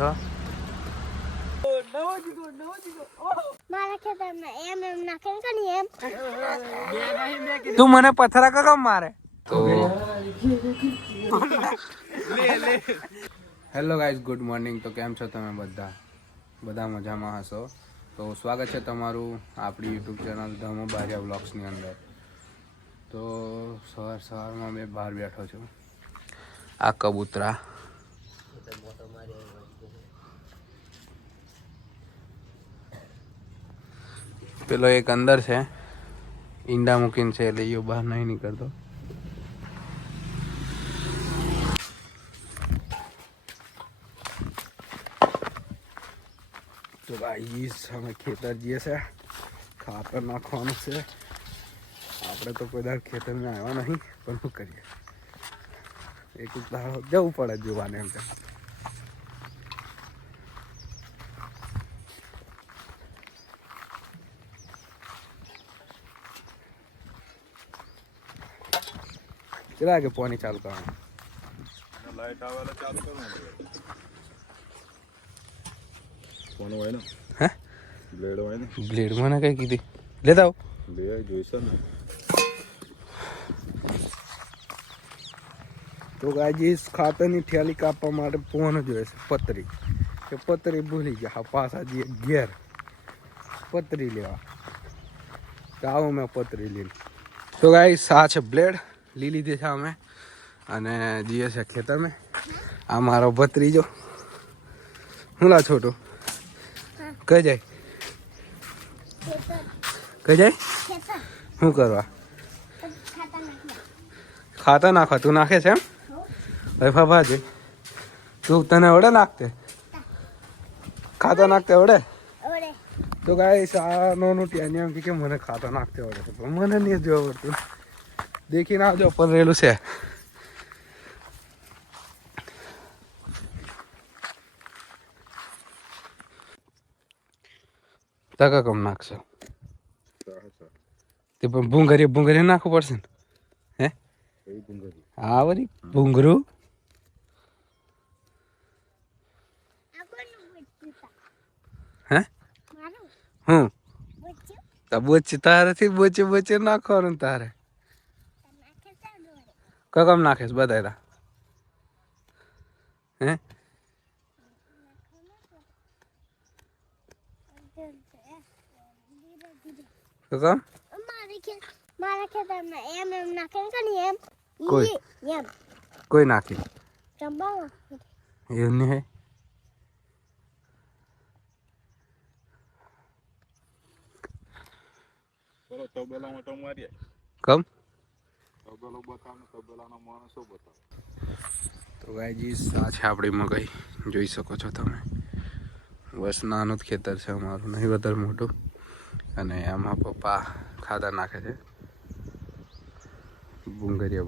તું મને પથરા કમ મારે તો હેલો ગાઈઝ, ગુડ મોર્નિંગ. તો કેમ છો તમે બધા મજામાં હશો? તો સ્વાગત છે તમારું આપણી યુટ્યુબ ચેનલ ધમો બારિયા વ્લોગ્સની અંદર. તો સવારમાં મેં બહાર બેઠો છું. આ કબૂતરા પેલો એક અંદર છે, ઈંડા મૂકીને છે એટલે એ બહાર નહીં નીકળતો. તો ગાઈસ અમે ખેતર જઈએ છે, ખાતર નાખવાનું છે. આપણે તો કોઈ દર ખેતરમાં આવ્યા નહીં, પણ શું કરીએ, એક દાડો જવું પડે જોવાને એમ તેમ. ચલા કે પાણી ચાલુ કરવાનું, લાઈટ આવે ચાલુ કરવાનું. કોણ હોય ને? હે બ્લેડ હોય ને? બ્લેડ મને કઈ કીધી લેતા આવો. બ્લેડ જોઈશે ને. તો ગાઈસ ખાતરની થેલી કાપવા માટે ફોન જોઈએ છે, પતરી. કે પતરી ભૂલી ગયા, પાછા જઈએ ઘેર પતરી લેવા. તો આવું મેં પતરી લઈને. તો ગાઈસ આ છે બ્લેડ, લઈ લીધી છે અમે અને જઈએ છે ખેતરમાં. આ મારો ભત્રીજો. હું લા છોટું કઈ જાય? કઈ જાય? શું કરવા? ખાતર નાખવા. તું નાખે છે એમ? ભાઈ ફાફા તું તને આવડે નાખતે? ખાતર નાખતે આવડે? તો ગાઈસ આ નોનું ટેનિયમ કે મને ખાતર નાખતે આવડે છે, પણ મને નહીં જોવા પડતું. દેખીને આવજો, પણ રહેલું છે. તકા કમ નાખશો? તે પણ ભૂંગરી નાખવું પડશે ને? હે હા વળી ભૂંગરું. હે હું બોચી તારેથી બોચે નાખવાનું તારે. કમ નાખેશ બધા? હે કમ મારા ખેતરમાં એમ નાખે ને એમ કોઈ નાખે એવું નહીં હે. કમ તો ગાઈસ આ છે આપણી મકાઈ, જોઈ શકો છો તમે. બસ નાનું જ ખેતર છે અમારું, નહીં વધારે મોટું. અને આમાં પપ્પા ખાતર નાખે છે, ભૂંગરીએ.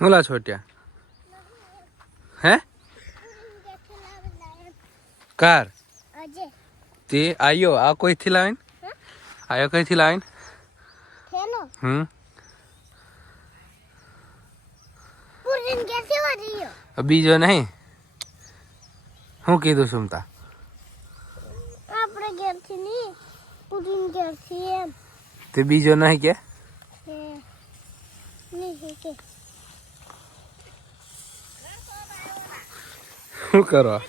હુલા છોટ્યા હે કાર તે આયો આ કોઈ થી લાવીને આયો કઈ થી લાવીને બીજો નહીં. શું કીધું સુમતા? આપણે ઘેર થી નહીં, પુરીન ઘેર થી એમ. તે બીજો નહીં કે શું કરવા?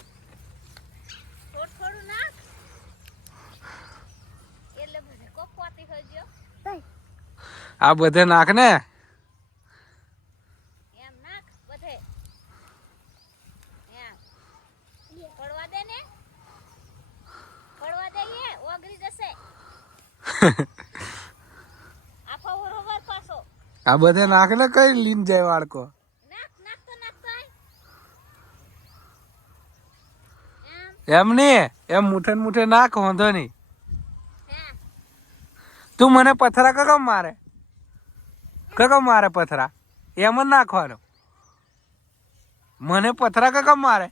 આ બધે નાખ ને. આ બધે નાખ ને, કઈ લીન જાય વાળકો. એમ નહી, એમ મુઠે નાખ, વાંધો નહી. તું મને પથરા કમ મારે? કમ મારે પથરા? એમ જ નાખવાનો. મને પથરા કા કમ મારે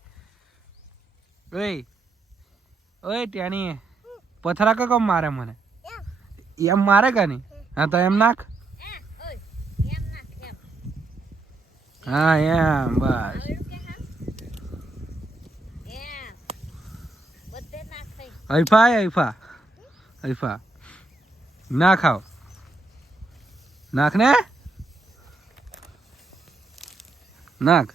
ઓય ત્યાંની પથરા કા કમ મારે મને એમ મારે કા નહીં હા તો એમ નાખ હા એમ બસ હૈફા ના ખાવ નાખ ને નાખ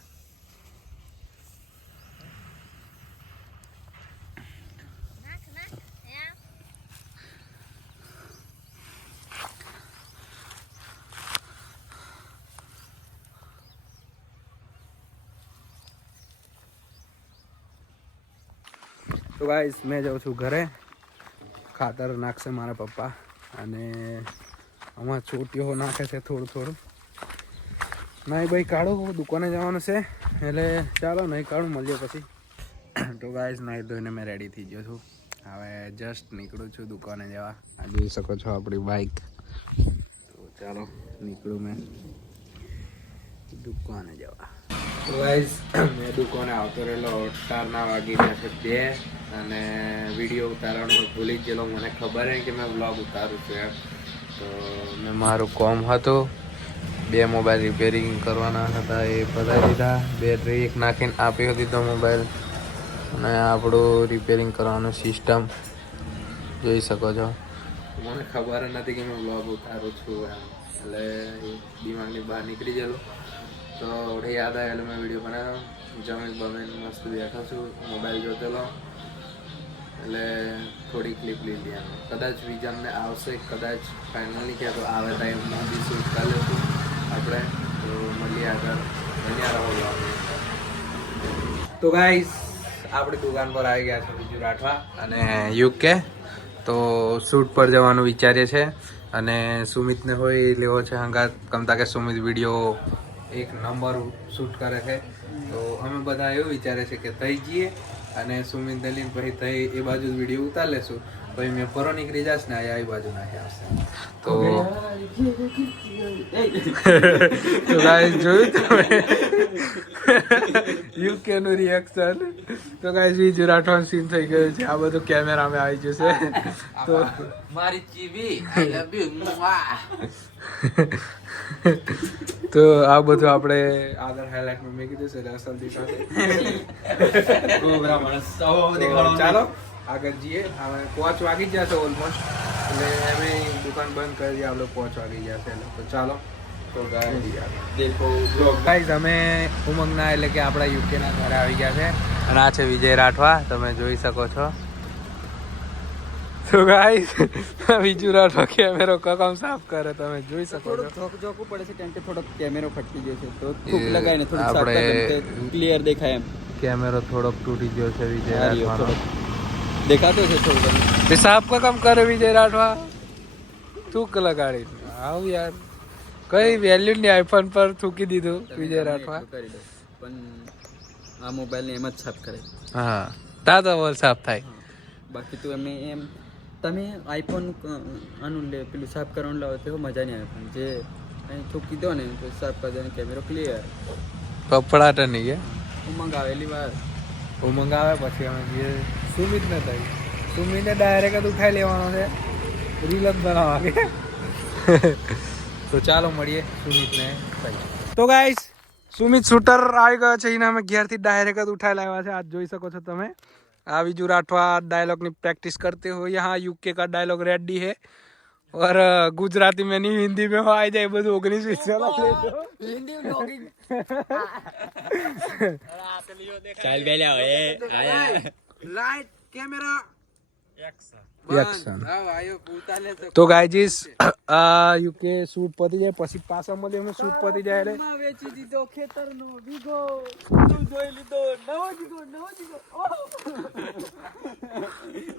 તો ગાઈસ મેં જાઉં છું ઘરે ખાતર નાખશે મારા પપ્પા અને આમાં ચોટીઓ નાખે છે થોડું નહીં ભાઈ કાઢું દુકાને જવાનું છે એટલે ચાલો નહીં કાઢું મળીએ પછી તો ગાઈસ નહીં ધોઈને મેં રેડી થઈ ગયો છું હવે જસ્ટ નીકળું છું દુકાને જવા આ જોઈ શકો છો આપણી બાઇક તો ચાલો નીકળું મેં દુકાને જવા તો ગાઈસ મેં દુકાને આવતો રહેલો 4 વાગી ગયા છે 2 અને વિડીયો ઉતારવાનું ભૂલી જ ગયેલો મને ખબર હે કે મેં વ્લોગ ઉતારું છું એમ તો મેં મારું કોમ હતું 2 મોબાઈલ રિપેરિંગ કરવાના હતા એ પતાવી દીધા બેટરી એક નાખીને આપી હતી તો મોબાઈલ અને આપણું રિપેરિંગ કરવાનું સિસ્ટમ જોઈ શકો છો મને ખબર નથી કે મેં વ્લોગ ઉતારું છું એમ એટલે દિમાગની બહાર નીકળી ગયેલું તો ઓઢે યાદ આવે એટલે મેં વિડીયો બનાવ્યો જમીન બમીન મસ્ત બેઠો છું મોબાઈલ જોતેલો એટલે થોડી ક્લિપ લીધી એમ કદાચ વિઝનને આવશે કદાચ ફાઇનલી કે તો આવે ટાઈમમાં બી શૂટ કરી લઈશું આપણે તો મળીએ આગળ બન્યા રહો તો ગાઈસ આપણી દુકાન પર આવી ગયા છે બીજું રાઠવા અને યુકે તો શૂટ પર જવાનું વિચારીએ છે અને સુમિતને હોય લેવો છે હંગાત કમતા કે સુમિત વિડીયો 1 નંબર શૂટ કરે છે તો અમે બધા એવું વિચારે છે કે થઈ જઈએ અને સુમિત દલીન પછી થઈ એ બાજુ વિડીયો ઉતાર લેશું પછી મેં પરો નીકળી જશે ને આ બાજુ નાખી આવશે તો ગાઈસ જોયું તમે યુકે નું રિએક્શન તો ગાઈસ બીજું રાઠવાનું સીન થઈ ગયું છે આ બધું કેમેરામાં આવી જશે તો મારી ચીવી આઈ લવ યુ તો આ બધું આપણે આગળ હાઇલાઇટમાં મેં કીધું છે અસલ દિશા ચાલો આગળ જઈએ હવે 5 વાગી જશે ઓલમોસ્ટ એટલે અમે દુકાન બંધ કરી દઈએ આપણે 5 વાગી જશે એટલે તો ચાલો તો ગાઈસ અમે ઉમંગના એટલે કે આપણા યુકેના ઘરે આવી ગયા છે અને આ છે વિજય રાઠવા તમે જોઈ શકો છો તો ગાઈસ બીજું રાઠવા કેમેરો કમ સાફ કરે તમે જોઈ શકો છો થોડું જોકવું પડે છે કેમ કે થોડો કેમેરો ફટકી ગયો છે તો થૂક લગાવીને થોડું સાફ કરે ક્લિયર દેખાય એમ કેમેરો થોડોક તૂટી ગયો છે વિજય રાઠવાનો દેખાતો છે થોડું તે સાફ કમ કરે વિજય રાઠવા થૂક લગાડી આવ યાર કઈ વેલ્યુ ની આઈફોન પર થૂકી દીધું વિજય રાઠવા પણ આ મોબાઈલ ને એમ જ સાફ કરે હા તા તો બોલ સાફ થાય બાકી તો અમે એમ તમે આઈફોન આનું લે પેલું સાફ કરવાનું લાવો તો મજા નહીં આવે પણ જે અહીં થૂકી દો ને તો સાફ કરી દો કેમેરો ક્લિયર કપડાટ નહીં કે ઉમંગ આવેલી વાર ઉમંગ આવે પછી અમે જે સુમિત ને થઈ સુમિતને ડાયરેક્ટ જ ઉઠાઈ લેવાનો છે રીલ જ બનાવવા કે તો ચાલો મળીએ સુમિતને તો ગાઈસ સુમિત શૂટર આવી ગયો છે એને અમે ઘેરથી ડાયરેક્ટ જ ઉઠાઈ લાવ્યા છે આજ જોઈ શકો છો તમે આ બીજू राठवा डायलॉग की प्रैक्टिस करते हो यहाँ यूके का डायलॉग रेडी है और गुजराती में नहीं हिंदी में आ जाए बस 19 हिंदी में चल बेला ओए आया लाइट कैमरा एक्शन तो गाइस યુકે શૂટ પતી જાય પછી પાછા મળે અમે શૂટ પતી જાય એટલે વેચી દીધો ખેતરનો વીઘો તું જોઈ લીધો નવો જીગો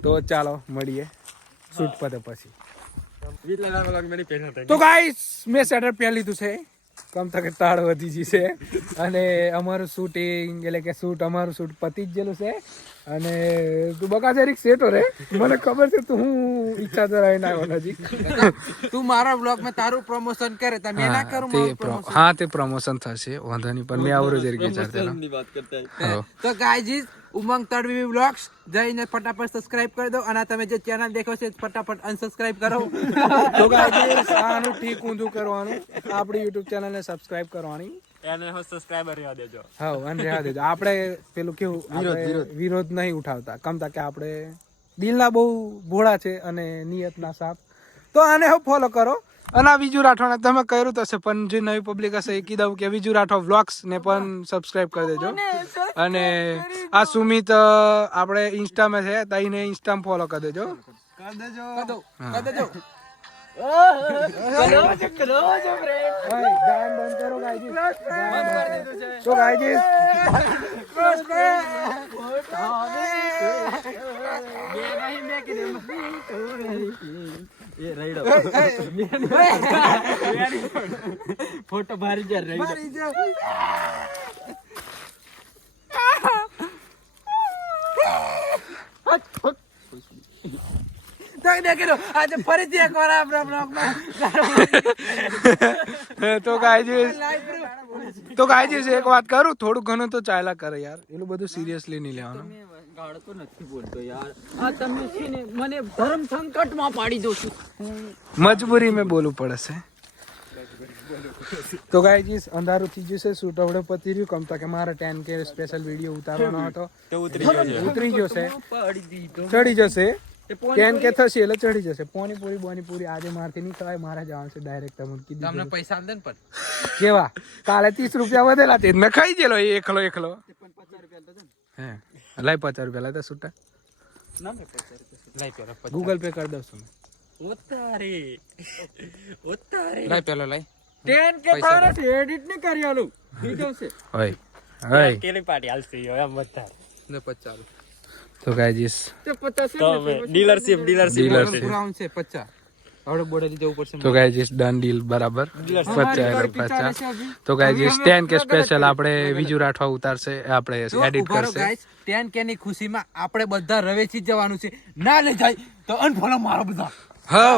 તો ચાલો મળીએ શૂટ પતે પછી તો ગાઈસ મેં સ્વેટર પહેરી લીધું છે કમ તકે ટાળ વધી જશે અને અમારું શૂટિંગ એટલે કે અમારું શૂટ પતી જ ગયેલું છે અને તું બકા જરીક સેટો રે મને ખબર છે તું હું ઈચ્છા ધરાવીને આવ્યો નજીક તું મારા બ્લોગ માં તારું પ્રમોશન કરે તમે ના કરું મારું promotion. હા તે પ્રમોશન થશે વાંધો નહીં પણ મેં આવરો જરીક વિચાર ની વાત કરતા કર્યો તો ગાઈઝ ઉમંગ તડવી બ્લોગ્સ જઈને ફટાફટ સબસ્ક્રાઇબ કરી દો અને તમે જે ચેનલ દેખો છે ફટાફટ અનસબસ્ક્રાઇબ કરો તો ગાઈસ આનું ઠીક ઊંધું કરવાનું આપણી YouTube ચેનલને સબસ્ક્રાઇબ કરવાની એને હો સબસ્ક્રાઇબર રહેવા દેજો. હા અને રહેવા દેજો આપણે પેલું કેવું વિરોધ નહીં ઉઠાવતા કમતા કે આપણે દિલના બહુ ભોળા છે અને નિયતના સાફ તો આને હવે ફોલો કરો અને આ વિજુ રાઠોડ તમે કર્યું તો હશે પણ જે નવી પબ્લિક હશે એ કીધું કે વિજુ રાઠોડ વ્લોગ્સ ને પણ સબસ્ક્રાઇબ કરી દેજો અને આ સુમિત આપણે ઇન્સ્ટામાં છે તો એને ઇન્સ્ટામાં ફોલો કરી દેજો તો ગાઈસ ફોટો ભારી જા રહી આજે ફરીથી એકવાર આપણા બ્લોગમાં તો ગાઈસ એક વાત કરું થોડું ઘણું તો ચાલ્યા કરે યાર એટલું બધું સિરિયસલી નહીં લેવાનું ગાળ તો નથી બોલતો યાર આ તમે છે ને મને ધર્મ સંકટમાં પાડી દો છું મજબૂરી મેં બોલવું પડે છે તો ગાઈસ અંધારું થઈ જશે શૂટ હવે પતી રહ્યું કમતા કે મારે 10K સ્પેશિયલ વિડીયો ઉતારવાનો હતો ઉતરી ગયો છે ચડી જશે 10K થશે એટલે ચડી જશે પાણીપુરી આજે મારથી નહીં ખવાય મારે જવાનું છે ડાયરેક્ટ તમને કીધું તમને પૈસા આલ દે ને પણ કેવા કાલે 30 રૂપિયા વધેલા તે મેં ખાઈ ગયેલો એકલો હે લાઈ 50 રૂપિયા લાતા છૂટા ગૂગલ પે કરી દઉં છું લાઈ પેલો લાઈ 10K તારે એડિટ ને કરી આલું ઠીક છે ઓય કેલી પાર્ટી આલસી હોય એમ બધા ને 50 તો ગાઈસ તે 50 તો ડીલરશિપ પુરાણ છે 50 આવડે બોર્ડેથી જવું પડશે તો ગાઈસ ડન ડીલ બરાબર 50 તો ગાઈસ 10K સ્પેશિયલ આપણે વિજુ રાઠવા ઉતારશે આપણે એડિટ કરશે ગાઈસ 10K ની ખુશીમાં આપણે બધા રવેચી જવાનું છે ના લઈ જાય તો અનફોલો મારો બધા હા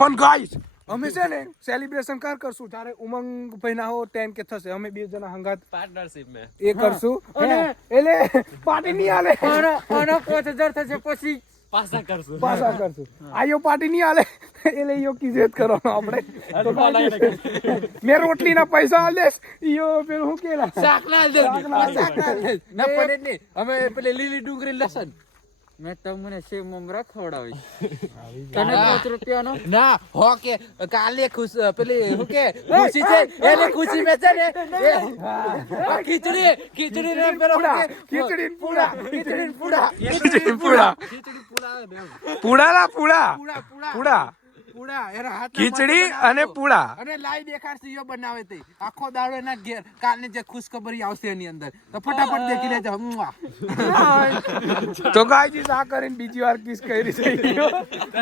પણ ગાઈસ અમે છે ને સેલિબ્રેશન કરશું ત્યારે ઉમંગ ભાઈ ના હો 10K થશે અમે બે જણા હંગાત પાર્ટનરશિપ મે એ કરશું અને એટલે પાર્ટી નહીં આલે અને 5000 થશે પછી પાછા કરશું આયો પાર્ટી નહીં આલે એટલે યો કિજેત કરવાનો આપણે તો મેં રોટલી ના પૈસા આલ દેસ યો પેલું હું કેલા શાક ના દે ના પડે ને અમે પેલે લીલી ડુંગળી લસણ મેં તમને સેવ મમરા ખવડાવી તને 5 રૂપિયાનો ના હો કે કાલે ખુશ પેલી હું કે ખુશી છે એને ખુશી મે છે ને ખીચડી રે પેલો ખીચડી પૂડા એના હાથ ખીચડી અને પૂડા અને લાઈ દેખાડશે યો બનાવે તે આખો દાડો એના ઘેર કાલની જે ખુશખબરી આવશે એની અંદર તો ફટાફટ દેખી લેજો તો ગાઈસ આ કરીને બીજી વાર કિસ કરી છે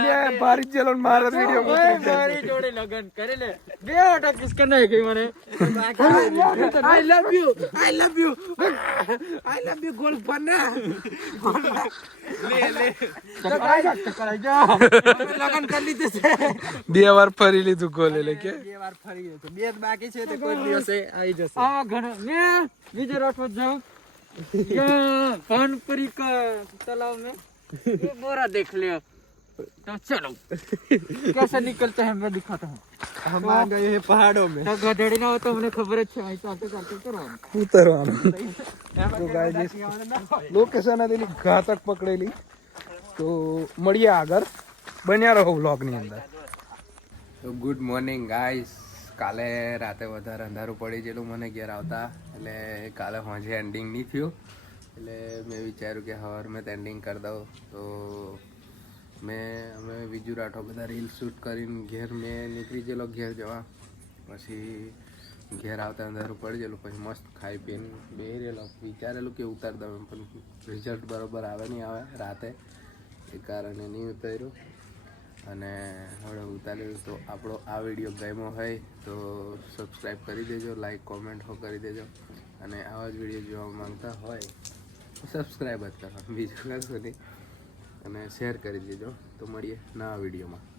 મે ભારી ચલો મારા વિડિયો મારી જોડે લગન કરે લે બે ઓટા કિસ કર નહીં ગઈ મને આઈ લવ યુ ગોલ્ફ બના લે તો કરાઈ જા લગન કરી લીધે છે 2 વાર ફરી લીધું ગોલે લે કે 2 વાર ફરી ગયો તો 2 બાકી છે તો કોઈ દિવસે આવી જશે આ ઘણો મે વિજય રાઠોડ જાઉં पानपुरी का तालाब में ये बोरा देख लिया तो चलो कैसे निकलते हैं मैं दिखाता हूँ हम आ गए हैं पहाड़ों में तो गधेड़ी ना हो तो हमने खबर है भाई चाहते ઉતરવાનું તો ગાઈસ લોકેશન આદેલી ઘાતક પકડેલી તો મળીએ આગળ બન્યા રહો વ્લોગ ની અંદર તો ગુડ મોર્નિંગ ગાઈસ કાલે રાતે વધારે અંધારું પડી ગયેલું મને ઘેર આવતા એટલે કાલે સાંજે એન્ડિંગ નહીં થયું એટલે મેં વિચાર્યું કે સવારમાં જ એન્ડિંગ કરી દઉં તો અમે વિજુ રાઠો બધા રીલ શૂટ કરીને ઘેર મેં નીકળી ગયેલો ઘેર જવા પછી ઘેર આવતા અંધારું પડી ગયેલું પછી મસ્ત ખાઈ પીને બેસી રહેલો વિચારેલું કે ઉતાર દઉં પણ રિઝલ્ટ બરાબર આવે નહીં આવે રાતે એ કારણે નહીં ઉતાર્યું અને હવે ઉતાર્યું તો આપણો આ વિડીયો ગમ્યો હોય તો સબસ્ક્રાઈબ કરી દેજો, લાઈક કોમેન્ટ કરી દેજો, અને આવા જ વિડીયો જોવા માંગતા હોય તો સબસ્ક્રાઈબ જ કરો, બીજું કશું નહીં, અને શેર કરી દેજો. તો મળીએ નવા વિડીયોમાં.